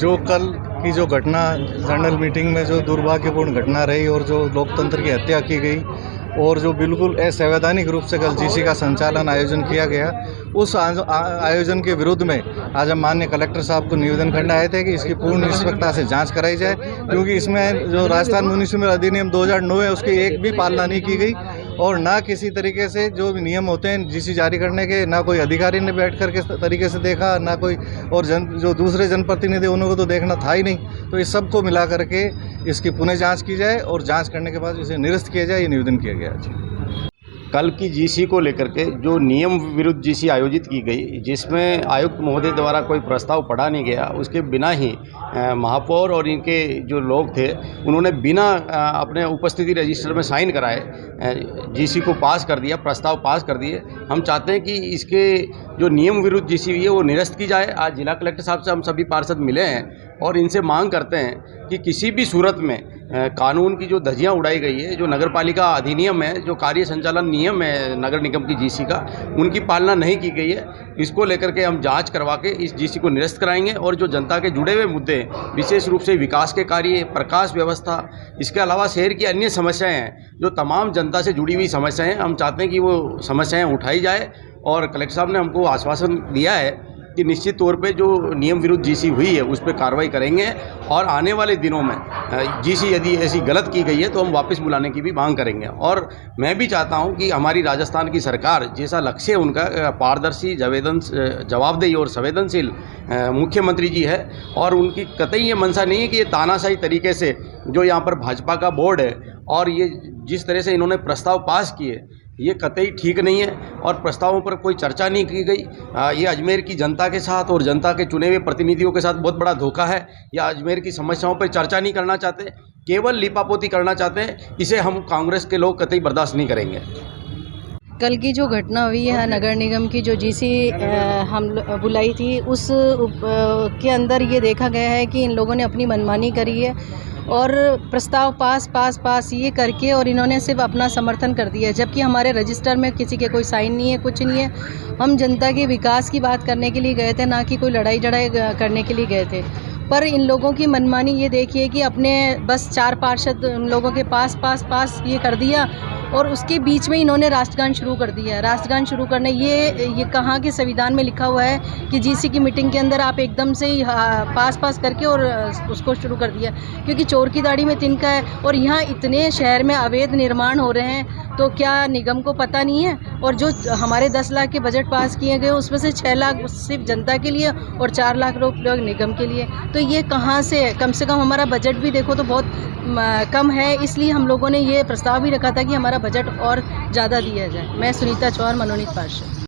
जो कल की जो घटना जनरल मीटिंग में जो दुर्भाग्यपूर्ण घटना रही और जो लोकतंत्र की हत्या की गई और जो बिल्कुल असंवैधानिक रूप से कल जीसी का संचालन आयोजन किया गया, उस आयोजन के विरुद्ध में आज हम माननीय कलेक्टर साहब को निवेदन करने आए थे कि इसकी पूर्ण निष्पक्षता से जांच कराई जाए, क्योंकि इसमें जो राजस्थान म्युनिसिपल अधिनियम 2009 है उसकी एक भी पालना नहीं की गई और ना किसी तरीके से जो भी नियम होते हैं जीसी जारी करने के, ना कोई अधिकारी ने बैठ कर के तरीके से देखा, ना कोई और जो दूसरे जनप्रतिनिधि उनको तो देखना था ही नहीं। तो इस सब को मिला करके इसकी पुनः जांच की जाए और जांच करने के बाद इसे निरस्त किया जाए, ये निवेदन किया गया है। कल की जीसी को लेकर के जो नियम विरुद्ध जीसी आयोजित की गई, जिसमें आयुक्त महोदय द्वारा कोई प्रस्ताव पढ़ा नहीं गया, उसके बिना ही महापौर और इनके जो लोग थे उन्होंने बिना अपने उपस्थिति रजिस्टर में साइन कराए जीसी को पास कर दिया, प्रस्ताव पास कर दिए। हम चाहते हैं कि इसके जो नियम विरुद्ध जीसी हुई है वो निरस्त की जाए। आज जिला कलेक्टर साहब से हम सभी पार्षद मिले हैं और इनसे मांग करते हैं कि किसी भी सूरत में कानून की जो धज्जियां उड़ाई गई है, जो नगरपालिका अधिनियम है, जो कार्य संचालन नियम है नगर निगम की जीसी का, उनकी पालना नहीं की गई है। इसको लेकर के हम जांच करवा के इस जीसी को निरस्त कराएंगे और जो जनता के जुड़े हुए मुद्दे हैं, विशेष रूप से विकास के कार्य, प्रकाश व्यवस्था, इसके अलावा शहर की अन्य समस्याएँ हैं, जो तमाम जनता से जुड़ी हुई समस्याएँ हैं, हम चाहते हैं कि वो समस्याएँ उठाई जाए। और कलेक्टर साहब ने हमको आश्वासन दिया है कि निश्चित तौर पे जो नियम विरुद्ध जीसी हुई है उस पर कार्रवाई करेंगे और आने वाले दिनों में जीसी यदि ऐसी गलत की गई है तो हम वापस बुलाने की भी मांग करेंगे। और मैं भी चाहता हूं कि हमारी राजस्थान की सरकार जैसा लक्ष्य है उनका, पारदर्शी, जवाबदेही और संवेदनशील मुख्यमंत्री जी है और उनकी कतई ये मंशा नहीं है कि ये तानाशाही तरीके से जो यहाँ पर भाजपा का बोर्ड है और ये जिस तरह से इन्होंने प्रस्ताव पास किए, ये कतई ठीक नहीं है और प्रस्तावों पर कोई चर्चा नहीं की गई। ये अजमेर की जनता के साथ और जनता के चुने हुए प्रतिनिधियों के साथ बहुत बड़ा धोखा है। या अजमेर की समस्याओं पर चर्चा नहीं करना चाहते, केवल लिपापोती करना चाहते हैं। इसे हम कांग्रेस के लोग कतई बर्दाश्त नहीं करेंगे। कल की जो घटना हुई है नगर निगम की जो जीसी हम बुलाई थी, उस के अंदर ये देखा गया है कि इन लोगों ने अपनी मनमानी करी है और प्रस्ताव पास ये करके और इन्होंने सिर्फ अपना समर्थन कर दिया है, जबकि हमारे रजिस्टर में किसी के कोई साइन नहीं है, कुछ नहीं है। हम जनता के विकास की बात करने के लिए गए थे, ना कि कोई लड़ाई करने के लिए गए थे। पर इन लोगों की मनमानी ये देखिए कि अपने बस 4 पार्षद उन लोगों के पास ये कर दिया और उसके बीच में इन्होंने राष्ट्रगान शुरू कर दिया। राष्ट्रगान शुरू करने ये कहाँ के संविधान में लिखा हुआ है कि जीसी की मीटिंग के अंदर आप एकदम से ही पास करके और उसको शुरू कर दिया, क्योंकि चोर की दाढ़ी में तिनका है। और यहाँ इतने शहर में अवैध निर्माण हो रहे हैं तो क्या निगम को पता नहीं है? और जो हमारे 10 लाख के बजट पास किए गए उसमें से 6 लाख सिर्फ जनता के लिए और 4 लाख रुपये निगम के लिए, तो ये कहाँ से है? कम से कम हमारा बजट भी देखो तो बहुत कम है। इसलिए हम लोगों ने ये प्रस्ताव भी रखा था कि हमारा बजट और ज़्यादा दिया जाए। मैं सुनीता चौहान, मनोनीत पार्षद।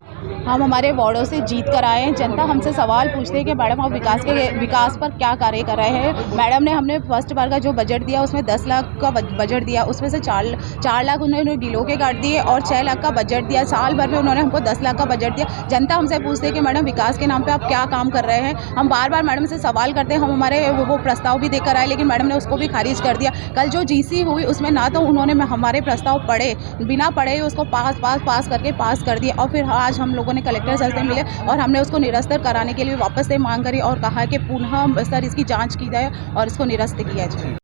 हम हमारे वार्डों से जीत कर आए हैं। जनता हमसे सवाल पूछते हैं कि मैडम आप विकास पर क्या कार्य कर रहे हैं। मैडम ने हमने फर्स्ट बार का जो बजट दिया उसमें 10 लाख का बजट दिया, उसमें से 4 लाख उन्होंने डीलों के काट दिए और 6 लाख का बजट दिया। साल भर में उन्होंने हमको 10 लाख का बजट दिया। जनता हमसे पूछते है कि मैडम विकास के नाम पर आप क्या काम कर रहे हैं। हम बार मैडम से सवाल करते हैं। हम हमारे वो प्रस्ताव भी देकर आए, लेकिन मैडम ने उसको भी खारिज कर दिया। कल जो जीसी हुई उसमें ना तो उन्होंने हमारे प्रस्ताव पढ़े, बिना पढ़े उसको पास करके पास कर दिया। और फिर आज हम लोगों ने कलेक्टर सर से मिले और हमने उसको निरस्त कराने के लिए वापस से मांग करी और कहा कि पुनः सर इसकी जांच की जाए और इसको निरस्त किया जाए।